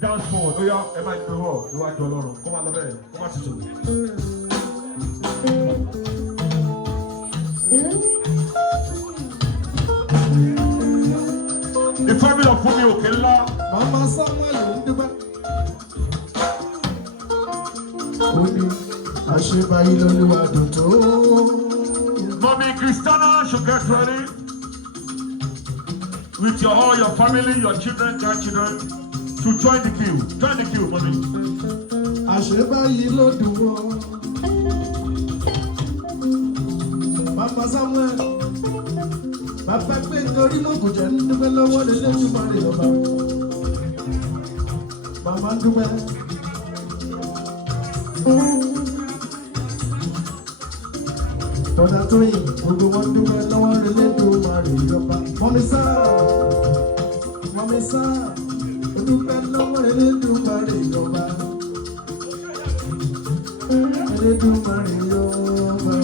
dance forward. Oh yeah, am I in the hall? Do I do a lot? Come on, Come on, Sister. The family of Fumi Okela. Mama Samuel Ndeba. Odi Ashebayi Loluwa Doto. Mommy Christiana should get ready. With all your family, your children, grandchildren, to join the queue. Join the queue, mommy. Ashebayi Loluwa. Mama Samuel. Bàbá pé torí mo kò jẹ́ dúpẹ́ lọ́wọ́ lélẹ́ tí mo rí ọba. Màmá dúpẹ́. Tọ́jà tó yìn gbogbo wọn dúpẹ́ lọ́wọ́ lélẹ́ tó mo rí ọba. Mọ́mí sáà ó dúpẹ́ lọ́wọ́ lélẹ́ tó mo rí ọba. Lélẹ́ tó mo rí ọba.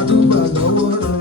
Adúgbà lọ́wọ́ rẹ̀.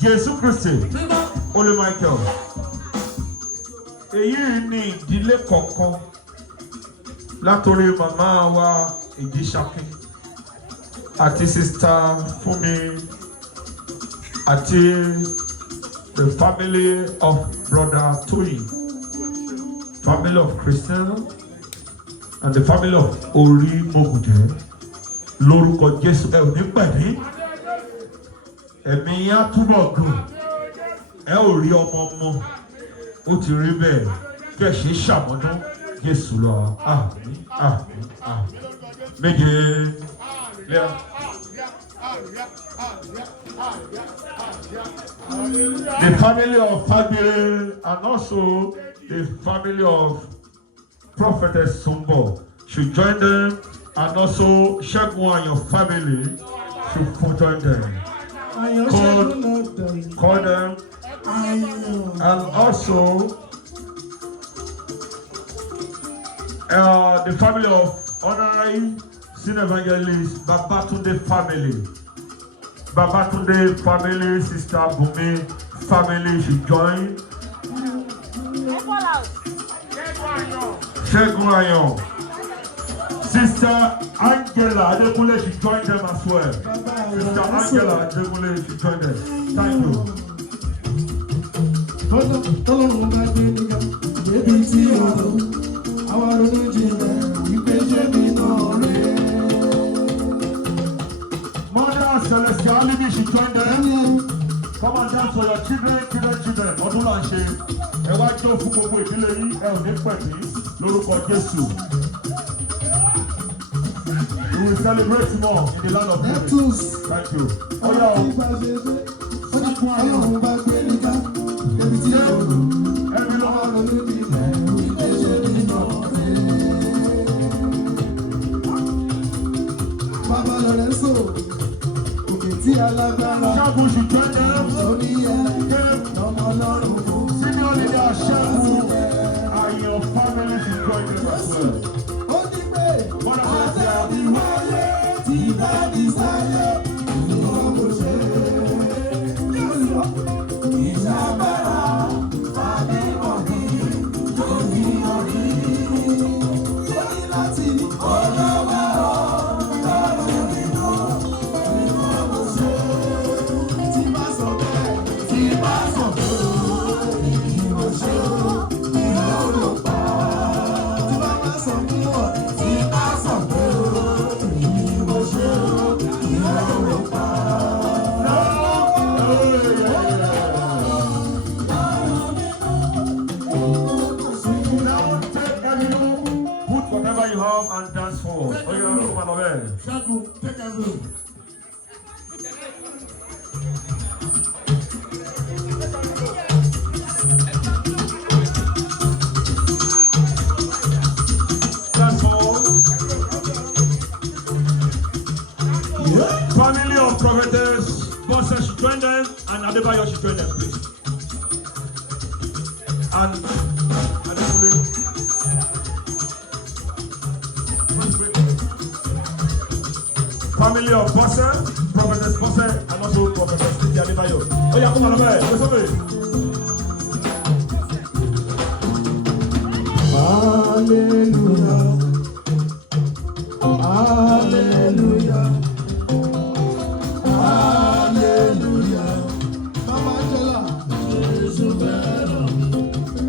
Jésù Kristi, Olú Michael. Èyí ni ìdílé kọ̀ọ̀kan látòrí màmá wa Ìjíṣàkí àti sista Fúnmi àti the family of brother Toyi, family of Christian and the family of Orí Mogùjẹ́. Lórúkọ Jésù ẹ ò ní pẹ̀lú. Ẹ̀mí yá túbọ̀ gùn, ẹ ò rí ọmọ, ó ti rí bẹ́ẹ̀, kí ẹ ṣe ṣàmọ́dún Jésù lọ, àmín, àmín, àmín. Méje, lẹ́yìn. The family of Fabire and also the family of Prophetess Sumbo should join them, and also Shegun and your family should join them. Call them, and also the family of Honorary Senior Evangelist Babatunde family. Babatunde family, Sister Bumi family should join. Shegun Ayon. Sister Angela Adekunle should join them as well. Sister Angela Adekunle should join them. Thank you. Mother Celestial Alibi should join them. Come and dance for your children. Ọdún là ń ṣe. Ẹ wá jó fún gbogbo ìdílé yín. Ẹ ò ní pẹ̀lú lórúkọ Jésù. We will celebrate more in the land of heaven. Thank you. Ṣáàbù ṣùgbọ́n senior leader Ṣáàbù and your family should join them as well. And dance for. Shaku, take a room. That's all. Yeah. Family of Prophetess Bossa should join them, and Adebayo should join them, please. And family of Bossa, Prophetess Bossa, and also Prophetess C.C.C. Adebayo. Oh yeah, come on over. What's up? Hallelujah. Hallelujah. Hallelujah. Mama Angela. Jesus Vero.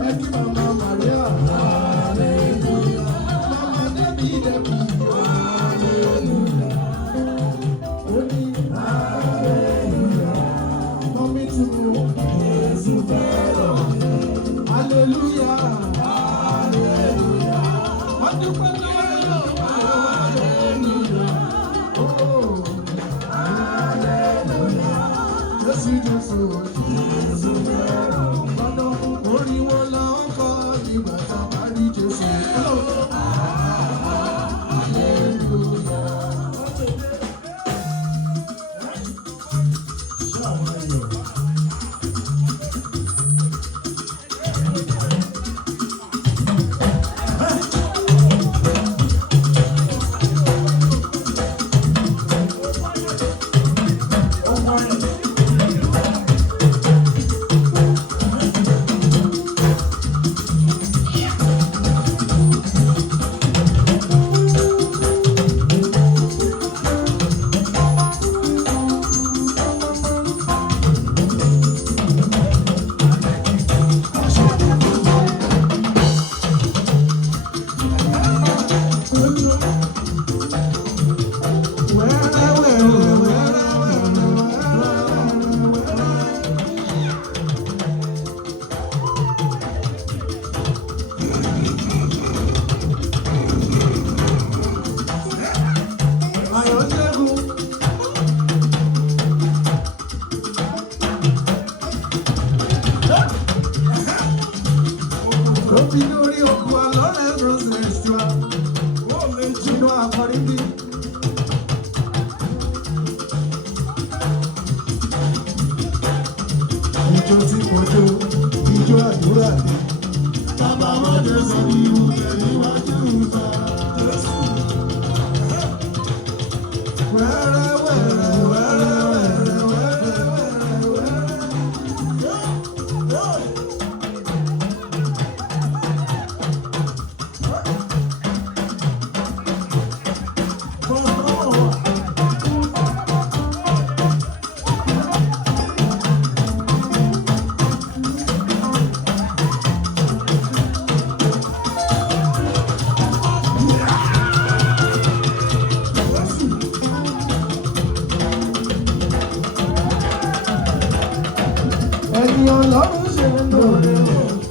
Eki Mama Maria. Hallelujah. Mama Debbie. Hallelujah. Hallelujah, hallelujah, hallelujah, oh, hallelujah, Jesus, only one love for you, but somebody just say, oh, hallelujah. ijó tí mo jó ijó àdúrà ni. Bàbá wọn jẹ́ sọ ní ìwúkẹ́ níwájú ìgbà. Wẹ́rẹ́ wẹ́rẹ́ wẹ́rẹ́ wẹ́rẹ́ wẹ́rẹ́ ẹni ọlọ́run ṣe ń lòrè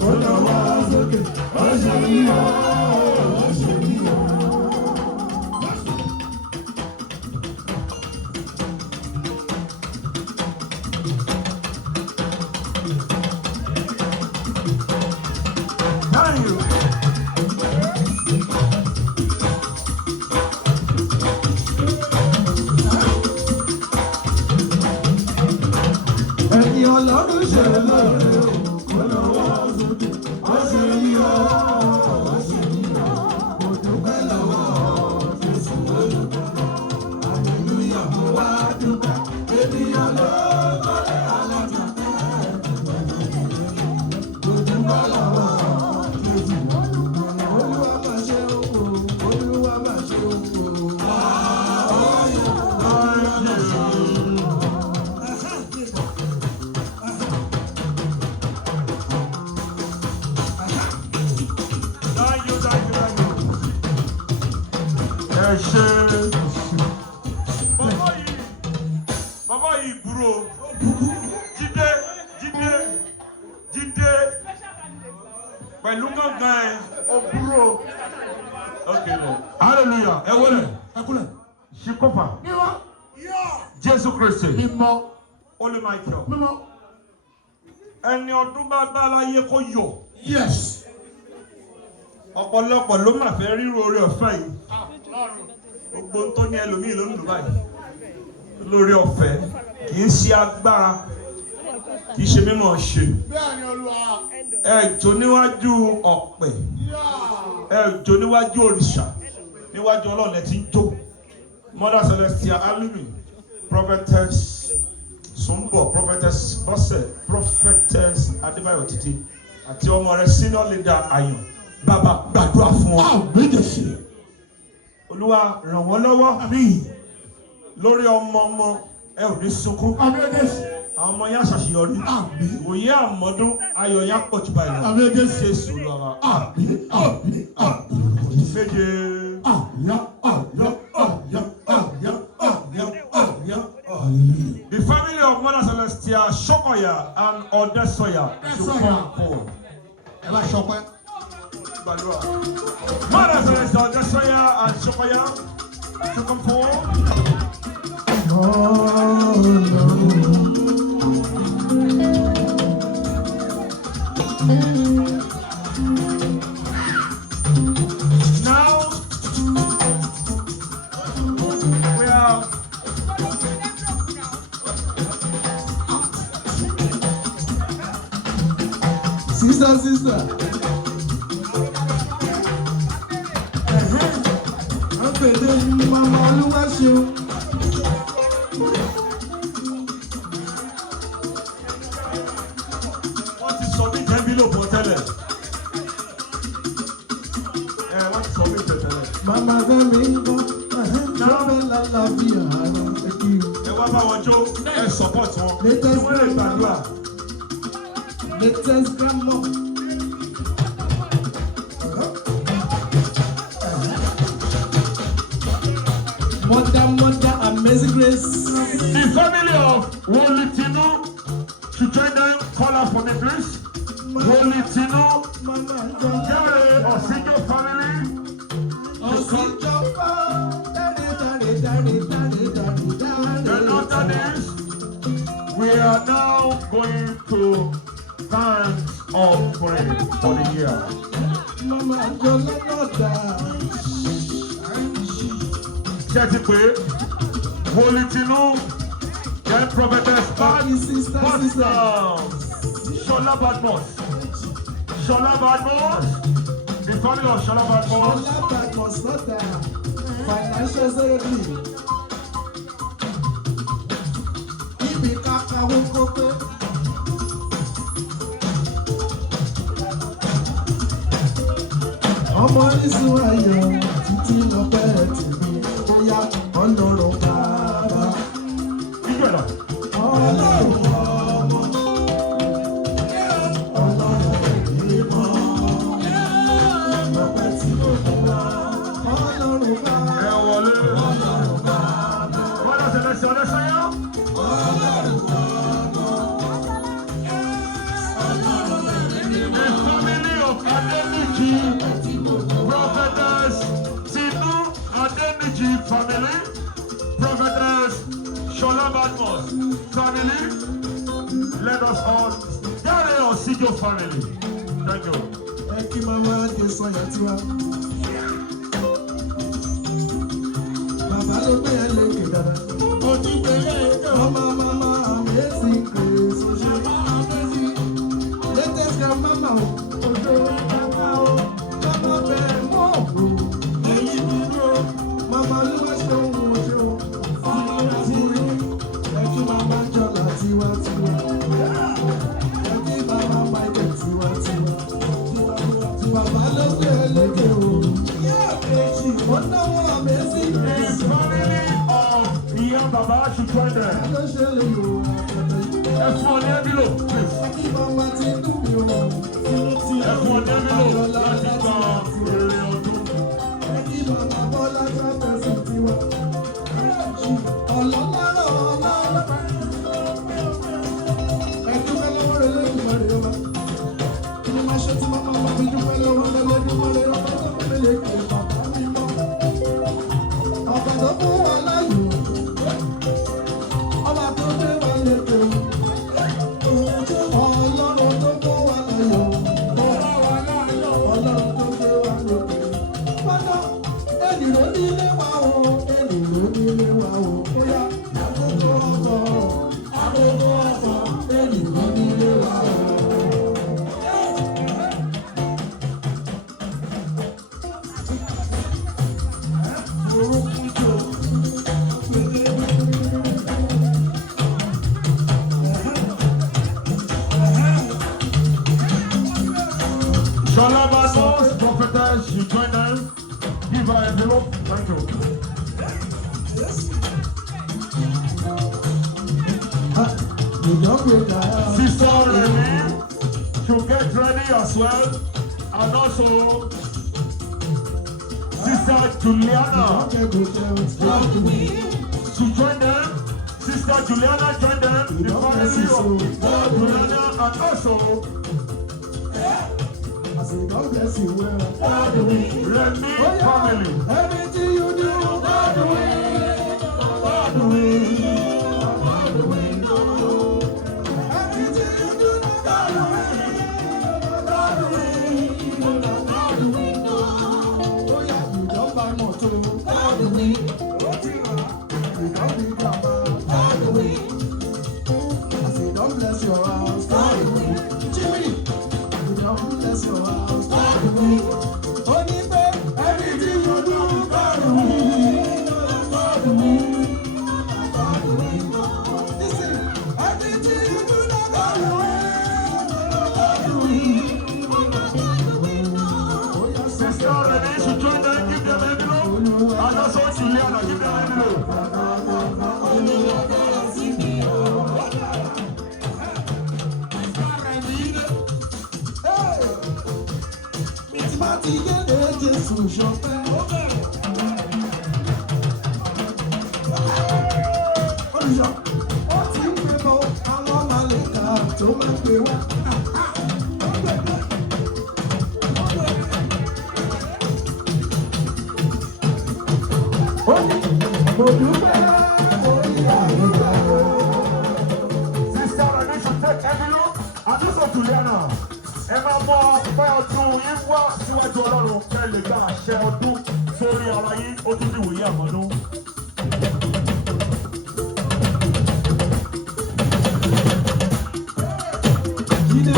ó lọ́wọ́ sókè ó ṣe yíyọ ó ṣe yíyọ. Ẹni ọlọ́run ṣe ń lòrè ó lọ́wọ́ sókè ó ṣe yíyọ ó ṣe yíyọ. Mo dúpẹ́ lọ́wọ́ Jésù olùkọ́ni hallelujah mo wá dúpẹ́ ènìyàn ló kọ́lé alájà mo dúpẹ́ lọ́wọ́ Jésù olùkọ́ni olúwa máa ṣe òwò olúwa máa ṣe òwò. Ẹ ṣé. Bàbá yìí búrò. Jídé pẹ̀lú gángan ẹ̀ ó búrò. Okay then. Hallelujah. Ẹ wọlé. Ẹ kúlẹ̀. Ṣíkọ́fà. Mímọ́. Jésù Kristi. Mímọ́. Holy Michael. Mímọ́. Ẹni ọdún bá bá láyé kó yọ̀. Yes. Ọ̀pọ̀lọpọ̀ ló máa fẹ́ ríro oore ọ̀fẹ́ yìí. Gbogbo tó ní ẹlòmíì ló ń lò báyìí. Lórí ọ̀fẹ́ kì í ṣe agbára, kì í ṣe mímọ̀ ṣe. Bẹ́ẹ̀ni Olúwa. Ẹ jó níwájú ọ̀pẹ, ẹ jó níwájú òrìṣà, níwájú Ọlọ́run ẹ ti ń jó. Mother Celestia Alimi, Prophetess Sumbo, Prophetess Bọ́sẹ̀, Prophetess Adébáyọ̀ Títí àti ọmọ rẹ̀ senior leader Ayọ̀. Bàbá gbàdúrà fún ọ. Àgbéjèsè. Olúwa ràn wọ́n lọ́wọ́. Àmín. Lórí ọmọ ẹ ò ní sunkún. Àgbéjèsè. Àwọn ọmọ yẹn aṣàṣeyọrí. Àmín. Òye àmọ́dún ayọ̀ yẹn pọ̀ jù báyìí lọ. Àgbéjèsè. Jésù lọ́wọ́. Àmín. Àmín. Àmín. Méje. Àyà àyà àyà àyà àyà àyà. The family of Mother Celestia Shokoya and Odesoya should come forward. Ẹ bá ṣọpẹ́. Mother Celestia Odesoya and Shokoya should come forward. Now we are sister. Àpèdè ni màmá olúwa ṣeun. Wọ́n ti sọ mí jẹ́bi ló bọ̀ tẹ́lẹ̀. Wọ́n ti sọ mí jẹ tẹ́lẹ̀. Màmá Fẹ́mi ń bọ̀. Nábẹ́ lálàáfíà ara ẹ̀kí. Ẹ wá bá wọn jó, ẹ support wọn. Latest Wọ́n lè gbàdúrà. Latest grandma. Mother, amazing grace. The family of Wolitinu should join them. Call out for me, please. Wolitinu, Gary Osijo family. Then after this, we are now going to thanks offering for the year. Jẹ́ti pé Wolitinu, then prophetess Pastor. Shola Badmos. Shola Badmos. The family of Shola Badmos. Shola Badmos, not there. Financial secretary. Ibi kaka woko pe. Ọmọ Isu ayọ̀ títí lọ bẹ̀rẹ̀ tìbí bóyá Ọlọ́run bàbá. Ọlọ́run ọmọ. Ọlọ́run ìbímọ. Lọ́pẹ́ tí ó kú wá. Ọlọ́run bàbá. Ẹ wọlé. Ọlọ́run bàbá. Wọ́n lọ sẹ̀lẹ̀ sí ọdẹ sẹ́yọ́. Ọlọ́run ọmọ. The family of Adeniji. Prophetess Sinu Adeniji family, Prophetess Shola Badmos family, let us all Dare Osijo family. Thank you. Ẹ kí mama dé sọyà tiwa. Bàbá ló gbé ẹ lékè dára. Ojú gbélé ọmọ mama amazing grace. Mama amazing. Latest grandmama o. Ojo mama o. Mama bẹ́ẹ̀ mọ́ o. Èyí dúró. Mama ló wá ṣe ohun oṣù o. Ẹ kí mama jọlá tiwa tiwa. Ẹ kí mama Michael tiwa tiwa. Bàbá ló gbé ẹ lékè o. Wọ́n náwó amazing grace. The family of Iya Baba should join them. Ló ṣe lè lò ó. Ẹ̀fún ọdẹ bílò, please. Kí mama ti dùn mí o. Ẹ̀fún ọdẹ bílò láti gba èrè ọdún. Kí mama Bọ́lá Travis tiwa. Ọlọ́lọ́rọ̀ ọlọ́rọ̀. Ẹ dúpẹ́ lọ́wọ́ rẹ̀ lẹ́kùnmọ́ rẹ̀ ọba. Kí ni máa ṣe tí mama máa fi dúpẹ́ lọ́wọ́ rẹ̀ lẹ́kùnmọ́ rẹ̀ ọba tó fi lè kẹ́ bàbá mi mọ́. Ọba tó fún wa láyò. Ọba tó gbé wa lékè o. Ọlọ́run tó fún wa láyò. Ọlọ́run tó gbé wa lékè. Pátá ẹnì ló ní ilé wa o. Ẹnì ló ní ilé wa o. Bóyá àkókò ọkọ̀. Àkókò ọkọ̀. Ẹnì ló ní ilé wa o. Shola Badmos, Prophetess, you join them. Give her envelope. Thank you. You don't break down. Sister Remy should get ready as well. And also, Sister Juliana to join them. Sister Juliana join them. The family of Juliana and also I say God bless you well. Remy family. Everything you do, God the way. God the way. God the way. Everything you do, God the way. God the way. God the way. Oh yeah, you don't buy motor. God the way. You don't be grandma. God the way. I say don't bless your house. God the way. Jimmy. Bless your house, God the way. Only pay everything you do, God the way. God the way. God the way. Listen, everything you do, God the way. God the way. Oh yeah, Sister Remy should join them. Give them envelope. And also Juliana, give them envelope. Ti kéde Jésù ṣọpẹ́. Olùṣọ́, ó ti ń pè bọ́ àwọn màlẹ́kà tó máa ń pè wá. Ó ní mo dúpẹ́ orí àyíká. Sister Remy should take envelope. And also Juliana. Ẹ máa mọ pé ọdún yín wá síwájú Ọlọ́run kẹ́ lè gba àṣẹ ọdún sórí ara yín ó tún dìwòye àmọ́dún. Jíde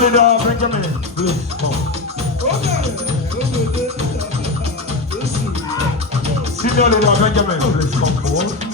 Senior leader Benjamin, please come. Senior leader Benjamin, please come forward.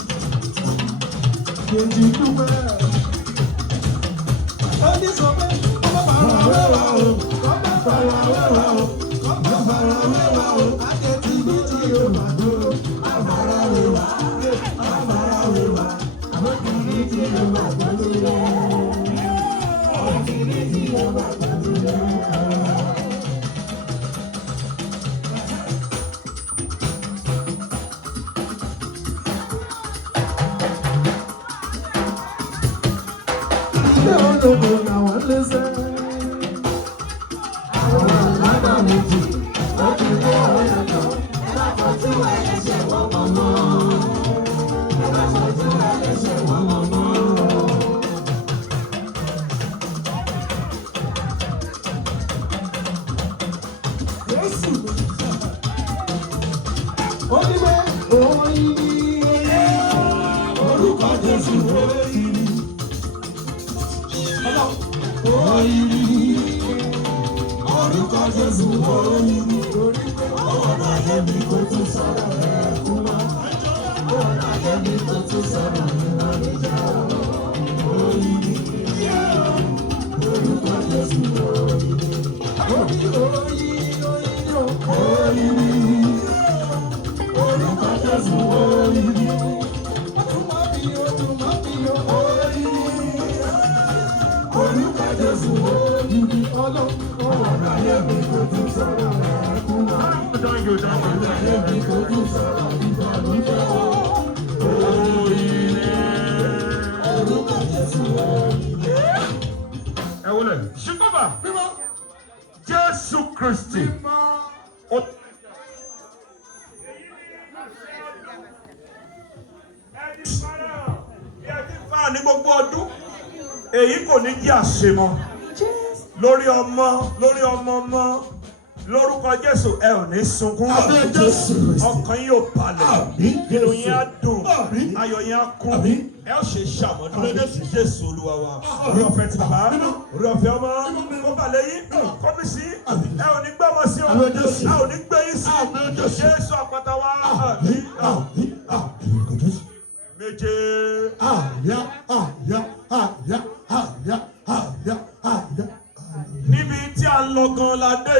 Jésù Kristi. Ní gbogbo ọdún èyí kò ní jẹ́ àṣemọ lórí ọmọ ọmọ lórúkọ Jésù ẹ ò ní sunkún ọkàn yín ò balẹ̀ inú yín á dùn ayọ̀ yín á kún ẹ ó ṣe ṣàmọ́dún Jésù Olúwa wa orí ọ̀fẹ́ ti bàbá orí ọ̀fẹ́ ọmọ kó balẹ̀ yín kọ́mí sí ẹ ò ní gbọ́mọ sí ọ ẹ ò ní gbé yín sí Jésù àpáta wa méje. Níbi tí a ń lọ gan la dé.